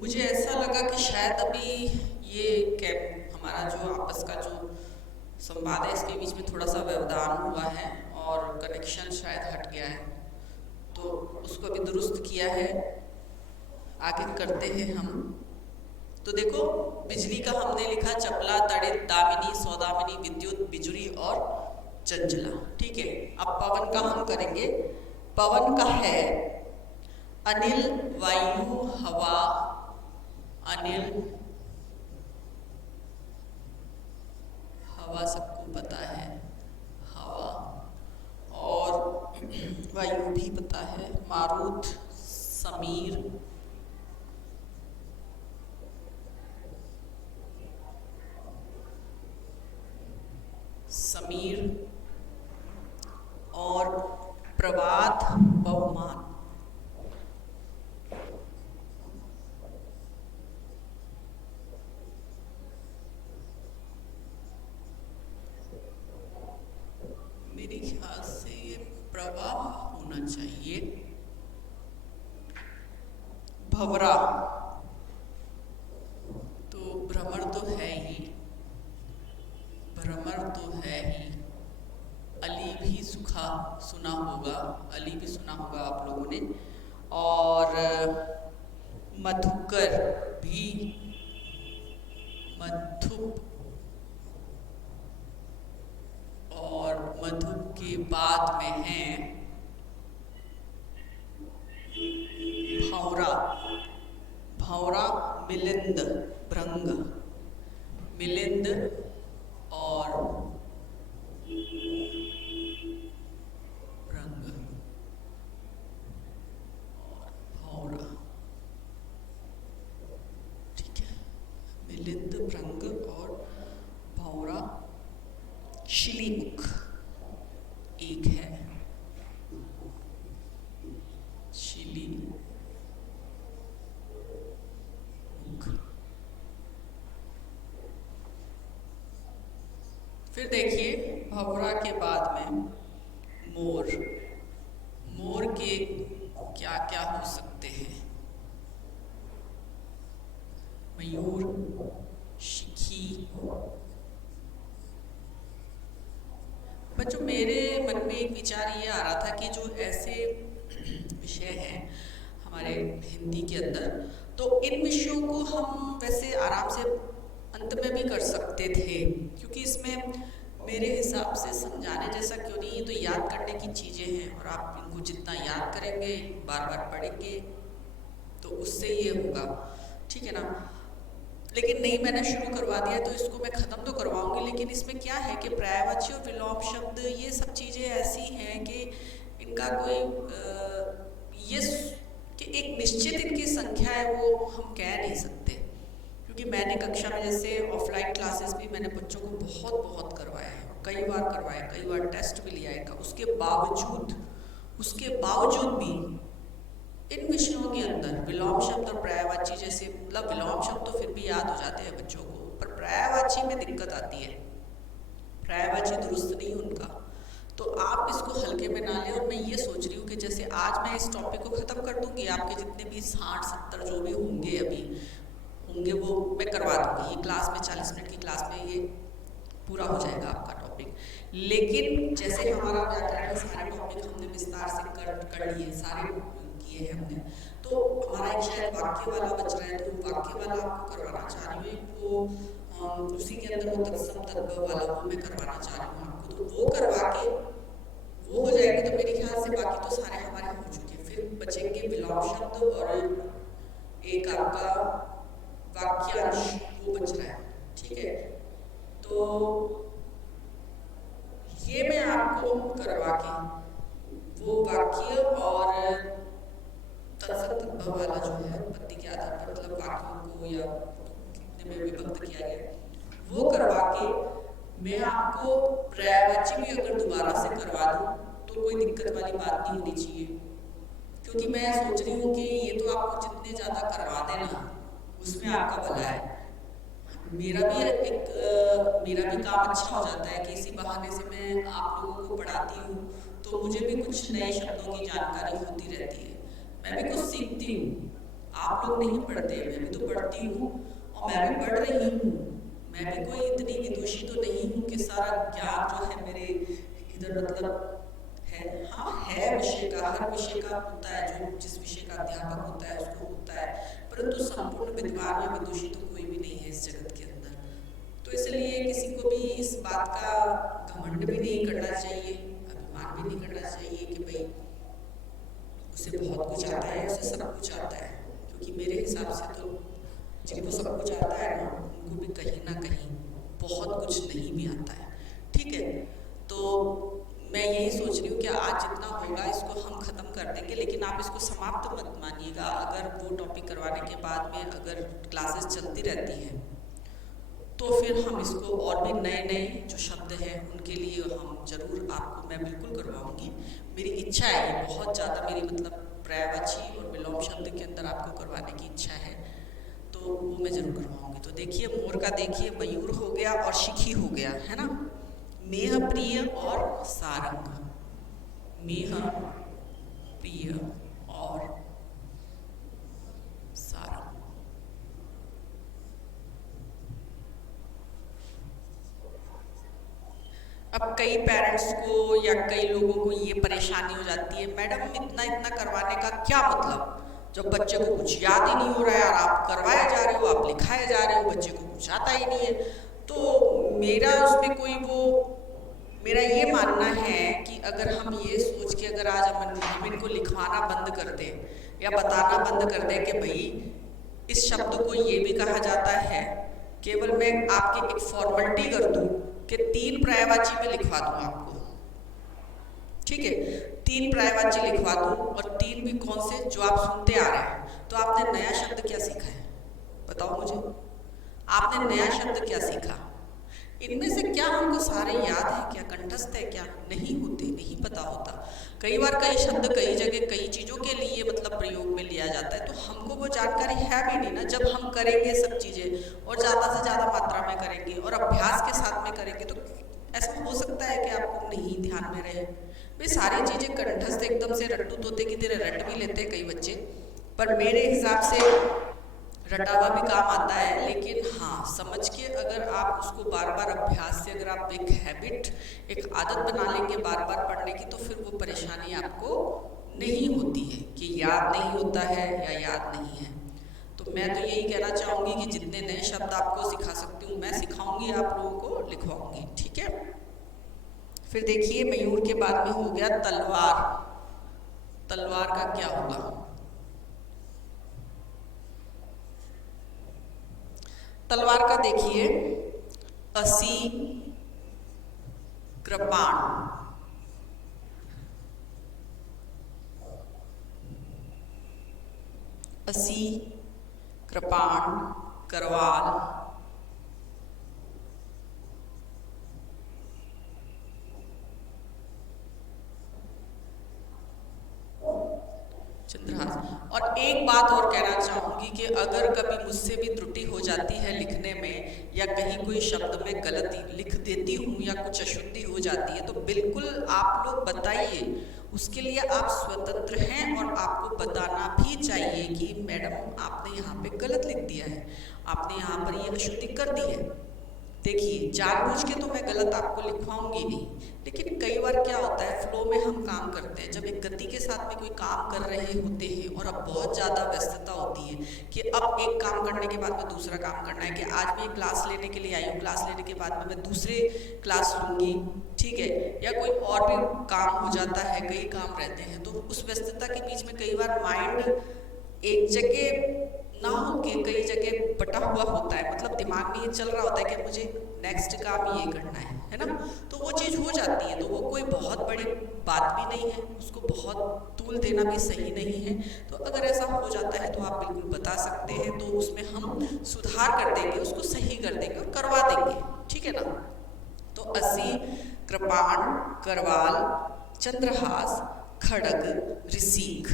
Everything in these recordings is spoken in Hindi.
मुझे ऐसा लगा कि शायद अभी ये कैब हमारा जो आपस का जो संवाद है इसके बीच में थोड़ा सा व्यवधान हुआ है और कनेक्शन शायद हट गया है, तो उसको अभी दुरुस्त किया है। आगे करते हैं हम। तो देखो, बिजली का हमने लिखा चपला, तड़ित, दामिनी, सौदामिनी, विद्युत, बिजुरी और चंचला। ठीक है, अब पवन का हम करेंगे। पवन का है अनिल, वायु, हवा। अनिल, हवा सबको पता है, हवा। और वायु भी पता है, मारुत, समीर, समीर। और प्रभात, बहुमान। मेरे ख्याल से ये प्रवाह होना चाहिए। भंवरा, तो भ्रमर तो है ही, भ्रमर तो है ही। अली भी सुना होगा, अली भी सुना होगा आप लोगों ने। और मधुकर भी, मधुप। और मधुप के बाद में है भंवरा। भंवरा, मिलिंद, भृंग, मिलिंद और भृंग और भंवरा। ठीक है, मिलिंद, भृंग और भंवरा। शिलीमुख एक है, शिली मुख। फिर देखिए, भंवरा के बाद में मोर। मोर के क्या क्या हो सकते हैं? मयूर, शिखी। बच्चों, मेरे मन में एक विचार ये आ रहा था कि जो ऐसे विषय हैं हमारे हिंदी के अंदर, तो इन विषयों को हम वैसे आराम से अंत में भी कर सकते थे, क्योंकि इसमें मेरे हिसाब से समझाने जैसा क्यों नहीं, ये तो याद करने की चीज़ें हैं और आप इनको जितना याद करेंगे, बार बार पढ़ेंगे, तो उससे ये होगा। ठीक है ना? लेकिन नहीं, मैंने शुरू करवा दिया तो इसको मैं ख़त्म तो करवाऊंगी, लेकिन इसमें क्या है कि पर्यायवाची और विलोम शब्द ये सब चीज़ें ऐसी हैं कि इनका कोई ये कि एक निश्चित इनकी संख्या है वो हम कह नहीं सकते, क्योंकि मैंने कक्षा में जैसे ऑफलाइन क्लासेस भी मैंने बच्चों को बहुत बहुत करवाया है, कई बार करवाया, कई बार टेस्ट भी लिया है। उसके बावजूद भी इन विषयों के अंदर विलोम शब्द और पर्यायवाची जैसे, मतलब विलोम शब्द तो फिर भी याद हो जाते हैं बच्चों को, पर पर्यायवाची में दिक्कत आती है, पर्यायवाची दुरुस्त नहीं उनका। तो आप इसको हल्के में ना लें। और मैं ये सोच रही हूँ कि जैसे आज मैं इस टॉपिक को ख़त्म कर दूँगी, आपके जितने भी 60-70 जो भी होंगे अभी होंगे वो मैं करवा दूँगी। ये क्लास में 40 मिनट की क्लास में ये पूरा हो जाएगा आपका टॉपिक। लेकिन जैसे हमारा व्याकरण के सारे टॉपिक हमने विस्तार से कर लिए, सारे किए हैं हमने, तो हमारा एक शायद वाक्य वाला बच रहा है, तो वाक्य वाला आपको करवाना चाह रही हूँ। वो उसी के अंदर वो तत्सम तद्भव वाला वो मैं करवाना चाह रही हूँ आपको, तो वो करवा के वो हो जाएगी तो मेरे ख्याल से बाकी तो सारे हमारे हो चुके। फिर बचेंगे विलोम शब्द और एक आपका वाक्यांश, वो बच रहा है। ठीक है, तो ये मैं आपको करवा के वो वाक्य और तत्सम तद्भव वाला जो है उत्पत्ति के आधार पर, मतलब वाक्यों को या कितने में विभक्त किया गया, वो करवा के मैं आपको पर्यायवाची भी अगर दोबारा से करवा दूँ तो कोई दिक्कत वाली बात नहीं होनी चाहिए, क्योंकि मैं सोच रही हूँ कि ये तो आपको जितने ज़्यादा करवा देना उसमें आपका भला है। मेरा भी काम अच्छा हो जाता है कि इसी बहाने से मैं आप लोगों को पढ़ाती हूँ, तो मुझे भी कुछ नए शब्दों की जानकारी होती रहती है, मैं भी कुछ सीखती हूँ आप लोग नहीं पढ़ते, मैं भी तो पढ़ती हूँ और मैं भी पढ़ रही हूँ। मैं भी कोई इतनी विदुषी तो नहीं हूँ कि सारा ज्ञान जो है मेरे इधर मतलब है। हाँ है विषय का, हर विषय का होता है, जो जिस विषय का अध्यापक होता है उसको होता है, परंतु संपूर्ण विद्वान या विदुषी तो कोई भी नहीं है इस जगत के अंदर। तो इसलिए किसी को भी इस बात का घमंड भी नहीं करना चाहिए, अभिमान भी नहीं करना चाहिए कि भाई उसे बहुत कुछ आता है, उसे सब कुछ आता है, क्योंकि मेरे हिसाब से तो जिनको सब कुछ आता है ना उनको भी कहीं ना कहीं बहुत कुछ नहीं भी आता है। ठीक है, तो मैं यही सोच रही हूँ कि आज जितना होगा इसको हम ख़त्म कर देंगे, लेकिन आप इसको समाप्त मत मानिएगा। अगर वो टॉपिक करवाने के बाद में अगर क्लासेस चलती रहती हैं तो फिर हम इसको और भी नए नए जो शब्द हैं उनके लिए हम ज़रूर आपको मैं बिल्कुल करवाऊँगी। मेरी इच्छा है, ये बहुत ज़्यादा मेरी मतलब पर्यायवाची और विलोम शब्द के अंदर आपको करवाने की इच्छा है, तो वो मैं ज़रूर करवाऊँगी। तो देखिए मोर का, देखिए मयूर हो गया और शिखी हो गया, है ना। मेह प्रिय और सारंग, मेह प्रिय और सारंग। अब कई पेरेंट्स को या कई लोगों को ये परेशानी हो जाती है, मैडम इतना इतना करवाने का क्या मतलब, जब बच्चे को कुछ याद ही नहीं हो रहा है और आप करवाए जा रहे हो, आप लिखाए जा रहे हो, बच्चे को कुछ आता ही नहीं है। तो मेरा उसमें कोई वो, मेरा ये मानना है कि अगर हम ये सोच के अगर आज हम इनको लिखवाना बंद कर दें या बताना बंद कर दें कि भाई इस शब्द को ये भी कहा जाता है, केवल मैं आपके एक फॉर्मेलिटी कर दूं कि 3 पर्यायवाची में लिखवा दूं आपको, ठीक है, 3 पर्यायवाची लिखवा दूं और 3 भी कौन से जो आप सुनते आ रहे हैं। तो आपने नया शब्द क्या सीखा है बताओ मुझे, आपने नया शब्द क्या सीखा? इनमें से क्या हमको सारे याद है, क्या कंठस्थ है, क्या नहीं होते, नहीं पता होता। कई बार कई शब्द कई जगह कई चीज़ों के लिए मतलब प्रयोग में लिया जाता है, तो हमको वो जानकारी है भी नहीं ना। जब हम करेंगे सब चीज़ें और ज़्यादा से ज़्यादा मात्रा में करेंगे और अभ्यास के साथ में करेंगे तो ऐसा हो सकता है कि आपको नहीं ध्यान में रहे। भाई सारी चीज़ें कंठस्थ एकदम से रट्टू तोते की तरह रट भी लेते हैं कई बच्चे, पर मेरे हिसाब से रटा हुआ भी काम आता है, लेकिन हाँ समझ के अगर आप उसको बार बार अभ्यास से अगर आप एक हैबिट, एक आदत बना लेंगे बार बार पढ़ने की, तो फिर वो परेशानी आपको नहीं होती है कि याद नहीं होता है या याद नहीं है। तो मैं तो यही कहना चाहूँगी कि जितने नए शब्द आपको सिखा सकती हूँ मैं सिखाऊंगी, आप लोगों को लिखवाऊंगी, ठीक है। फिर देखिए मयूर के बाद में हो गया तलवार। तलवार का क्या होगा? तलवार का देखिए असी कृपाण, असी कृपाण करवाल, चंद्रहास। और एक बात और कहना चाहूँगी कि अगर कभी मुझसे भी त्रुटि हो जाती है लिखने में या कहीं कोई शब्द में गलती लिख देती हूँ या कुछ अशुद्धि हो जाती है, तो बिल्कुल आप लोग बताइए, उसके लिए आप स्वतंत्र हैं और आपको बताना भी चाहिए कि मैडम आपने यहाँ पे गलत लिख दिया है, आपने यहाँ पर ये अशुद्धि कर दी है। देखिए जानबूझ के तो मैं गलत आपको लिखवाऊंगी नहीं, लेकिन कई बार क्या होता है फ्लो में हम काम करते हैं, जब एक गति के साथ में कोई काम कर रहे होते हैं और अब बहुत ज़्यादा व्यस्तता होती है कि अब एक काम करने के बाद में दूसरा काम करना है, कि आज मैं क्लास लेने के लिए आई हूँ, क्लास लेने के बाद में मैं दूसरे क्लास लूँगी, ठीक है, या कोई और भी काम हो जाता है, कई काम रहते हैं, तो उस व्यस्तता के बीच में कई बार माइंड एक जगह ना हो के कई जगह बटा हुआ होता है, मतलब दिमाग में ये चल रहा होता है कि मुझे नेक्स्ट काम ये करना है ना, तो वो चीज़ हो जाती है। तो वो कोई बहुत बड़ी बात भी नहीं है, उसको बहुत तूल देना भी सही नहीं है। तो अगर ऐसा हो जाता है तो आप बिल्कुल बता सकते हैं, तो उसमें हम सुधार कर देंगे, उसको सही कर देंगे और करवा देंगे, ठीक है ना। तो असी कृपाण करवाल चंद्रहास खड़ग ऋषिक।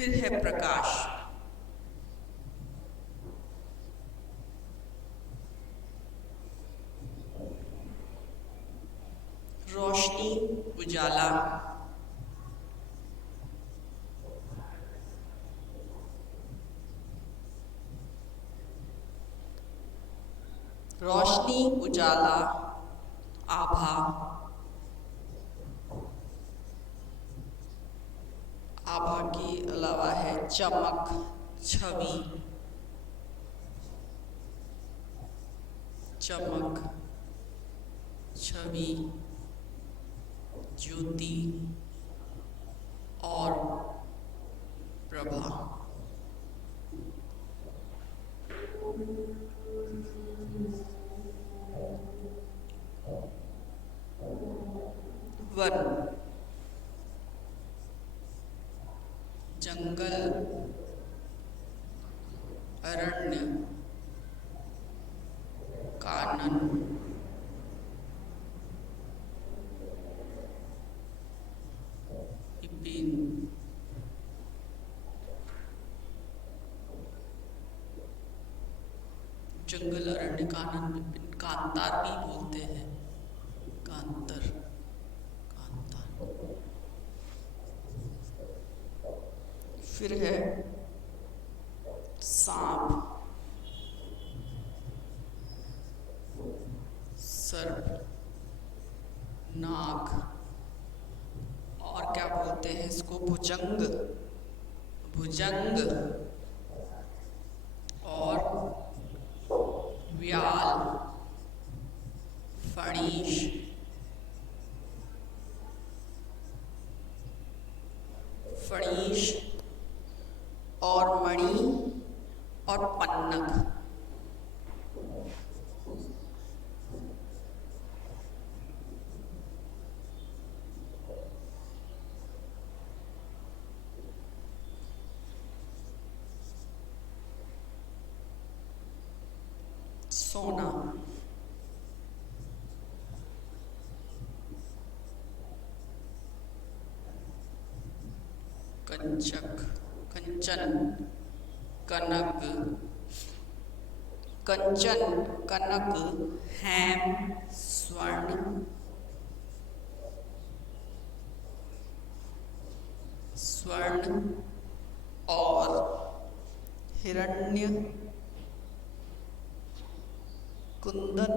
फिर है प्रकाश, रोशनी, उजाला, रोशनी, उजाला, आभा, आभा के अलावा है चमक, छवि, चमक, छवि, ज्योति और प्रभा। वन, जंगल, अरण्य, कानन, विपिन, जंगल, अरण्य, कानन, विपिन, कांतार भी बोलते हैं, कांतर, कांतार। फिर है सांप, सर्प, नाग, और क्या बोलते हैं इसको, भुजंग, भुजंग, और व्याल, फणीश, फणीश और मणि और पन्नग। सोना, कंचक, कंचन, कनक, कंचन, कनक, हेम, स्वर्ण, स्वर्ण और हिरण्य, कुंदन,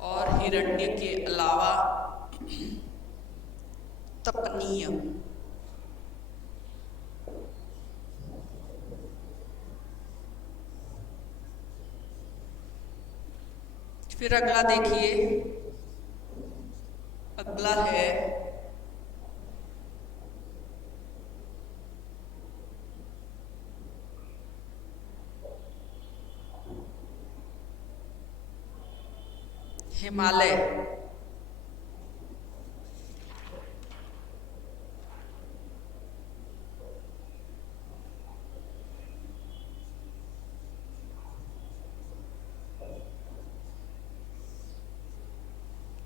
और हिरण्य के अलावा तपनीय, फिर अगला देखिए, अगला है हिमालय।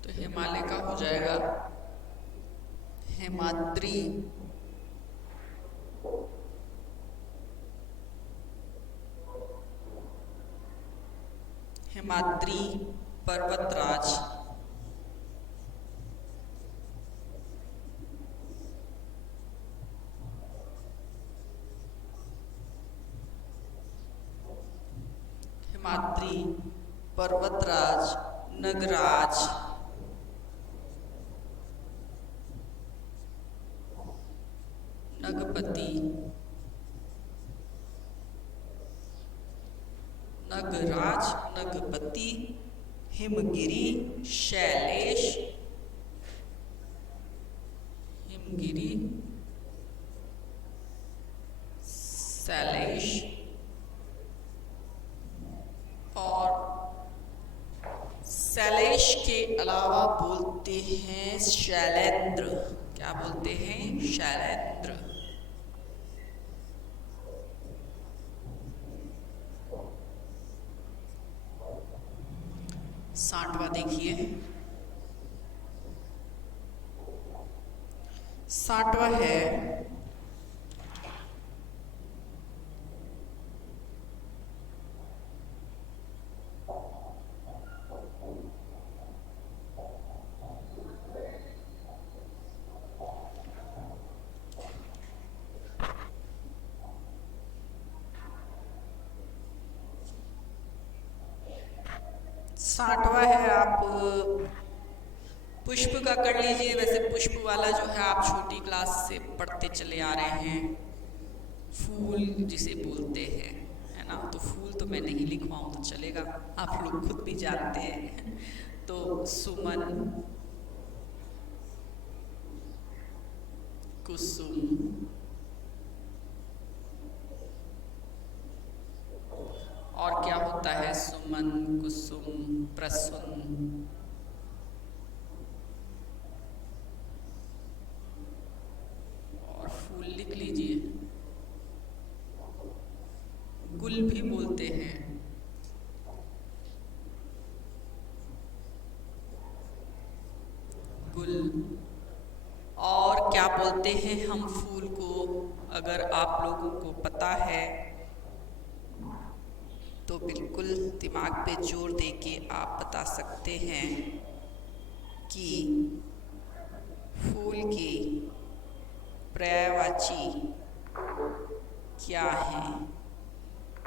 तो हिमालय का हो जाएगा हिमाद्री, हिमाद्री पर्वतराज, हिमाद्री पर्वतराज, नगराज, नगपति, नगराज, नगपति, हिमगिरी, शैलेश, हिमगिरी, शैलेश और शैलेश के अलावा बोलते हैं शैलेंद्र। क्या बोलते हैं? शैलेंद्र। 60वां देखिए, 60वां है आप पुष्प का कर लीजिए। वैसे पुष्प वाला जो है आप छोटी क्लास से पढ़ते चले आ रहे हैं, फूल जिसे बोलते हैं, है ना। तो फूल तो मैं नहीं लिखवाऊं तो चलेगा, आप लोग खुद भी जानते हैं। तो सुमन, कुसुम, और क्या होता है, सुमन, कुसुम, प्रसून, और फूल लिख लीजिए। गुल भी बोलते हैं, गुल। और क्या बोलते हैं हम फूल को, अगर आप लोगों को पता है तो बिल्कुल दिमाग पे जोर दे के आप बता सकते हैं कि फूल की पर्यायवाची क्या है।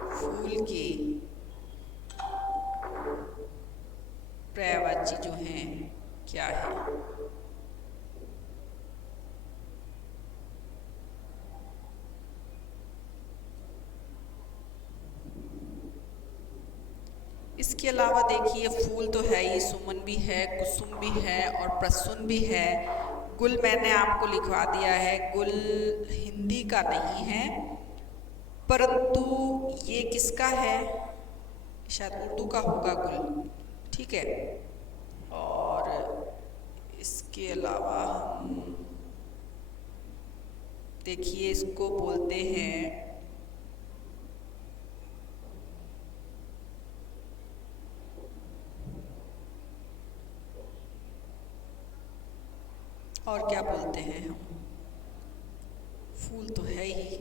फूल के पर्यायवाची जो हैं क्या है। इसके अलावा देखिए फूल तो है ही, सुमन भी है, कुसुम भी है और प्रसून भी है। गुल मैंने आपको लिखवा दिया है, गुल हिंदी का नहीं है, परंतु ये किसका है, शायद उर्दू का होगा गुल, ठीक है। और इसके अलावा हम देखिए इसको बोलते हैं और क्या बोलते हैं हम, फूल तो है ही,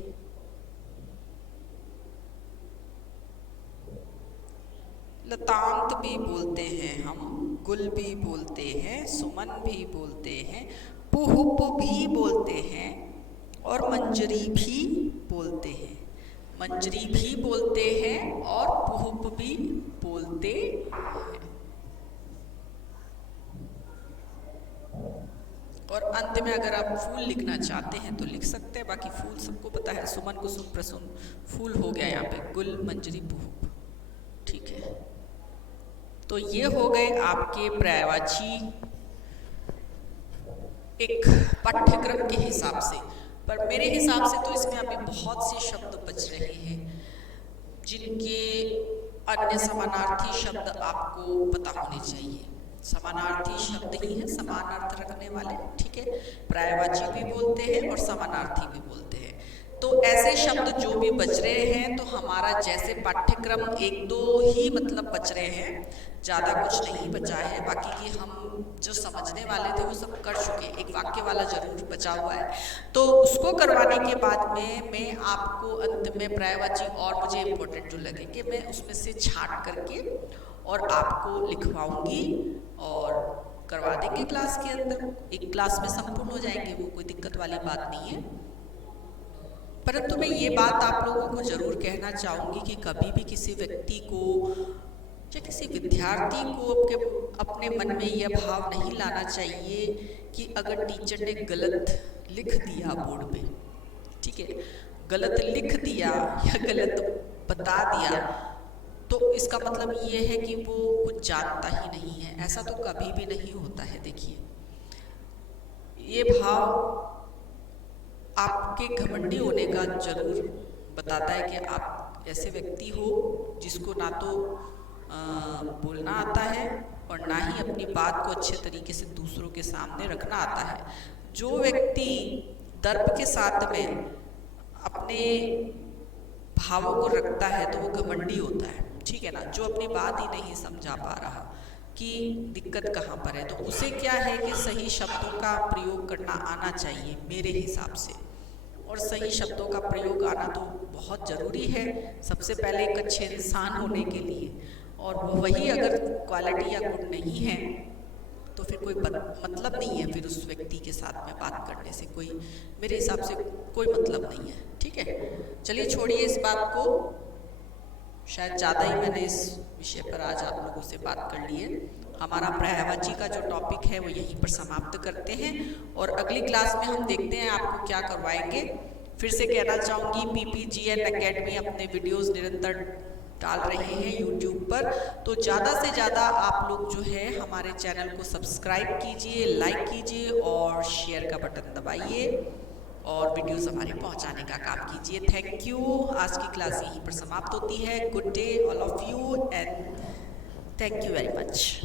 लतांत भी बोलते हैं हम, गुल भी बोलते हैं, सुमन भी बोलते हैं, पुहुप भी बोलते हैं और मंजरी भी बोलते हैं। मंजरी भी बोलते हैं और पुहुप भी बोलते हैं। और अंत में अगर आप फूल लिखना चाहते हैं तो लिख सकते हैं, बाकी फूल सबको पता है, सुमन, कुसुम, प्रसून, फूल हो गया यहाँ पे, गुल, मंजरी, पुहुप, ठीक है। तो ये हो गए आपके पर्यायवाची एक पाठ्यक्रम के हिसाब से। पर मेरे हिसाब से तो इसमें अभी बहुत से शब्द बच रहे हैं जिनके अन्य समानार्थी शब्द आपको पता होने चाहिए। समानार्थी शब्द ही है, समान अर्थ रखने वाले, ठीक है। पर्यायवाची भी बोलते हैं और समानार्थी भी बोलते हैं। तो ऐसे शब्द जो भी बच रहे हैं, तो हमारा जैसे पाठ्यक्रम 1-2 ही मतलब बच रहे हैं, ज़्यादा कुछ नहीं बचा है। बाकी की हम जो समझने वाले थे वो सब कर चुके, एक वाक्य वाला जरूर बचा हुआ है। तो उसको करवाने के बाद में मैं आपको अंत में पर्यायवाची और मुझे इम्पोर्टेंट जो लगे कि मैं उसमें से छांट करके और आपको लिखवाऊंगी और करवा देंगे क्लास के अंदर। एक क्लास में संपूर्ण हो जाएंगे, वो कोई दिक्कत वाली बात नहीं है। परंतु मैं ये बात आप लोगों को जरूर कहना चाहूँगी कि कभी भी किसी व्यक्ति को या किसी विद्यार्थी को अपने मन में यह भाव नहीं लाना चाहिए कि अगर टीचर ने गलत लिख दिया बोर्ड पे, ठीक है, गलत लिख दिया या गलत बता दिया, तो इसका मतलब ये है कि वो कुछ जानता ही नहीं है। ऐसा तो कभी भी नहीं होता है। देखिए, ये भाव आपके घमंडी होने का जरूर बताता है कि आप ऐसे व्यक्ति हो जिसको ना तो बोलना आता है और ना ही अपनी बात को अच्छे तरीके से दूसरों के सामने रखना आता है। जो व्यक्ति दर्प के साथ में अपने भावों को रखता है तो वो घमंडी होता है, ठीक है ना। जो अपनी बात ही नहीं समझा पा रहा कि दिक्कत कहाँ पर है। तो उसे क्या है कि सही शब्दों का प्रयोग करना आना चाहिए मेरे हिसाब से, और सही शब्दों का प्रयोग आना तो बहुत ज़रूरी है सबसे पहले एक अच्छे इंसान होने के लिए। और वही अगर क्वालिटी या गुण नहीं है तो फिर कोई मतलब नहीं है, फिर उस व्यक्ति के साथ में बात करने से कोई, मेरे हिसाब से कोई मतलब नहीं है। ठीक है, चलिए छोड़िए इस बात को, शायद ज़्यादा ही मैंने इस विषय पर आज आप लोगों से बात कर ली है। हमारा पर्यायवाची का जो टॉपिक है वो यहीं पर समाप्त करते हैं, और अगली क्लास में हम देखते हैं आपको क्या करवाएंगे। फिर से कहना चाहूँगी PPGN एकेडमी अपने वीडियोस निरंतर डाल रहे हैं यूट्यूब पर, तो ज़्यादा से ज़्यादा आप लोग जो है हमारे चैनल को सब्सक्राइब कीजिए, लाइक कीजिए और शेयर का बटन दबाइए और वीडियोस हमारे पहुंचाने का काम कीजिए। Thank you. आज की क्लास यहीं पर समाप्त होती है। Good day all of you and thank you very much.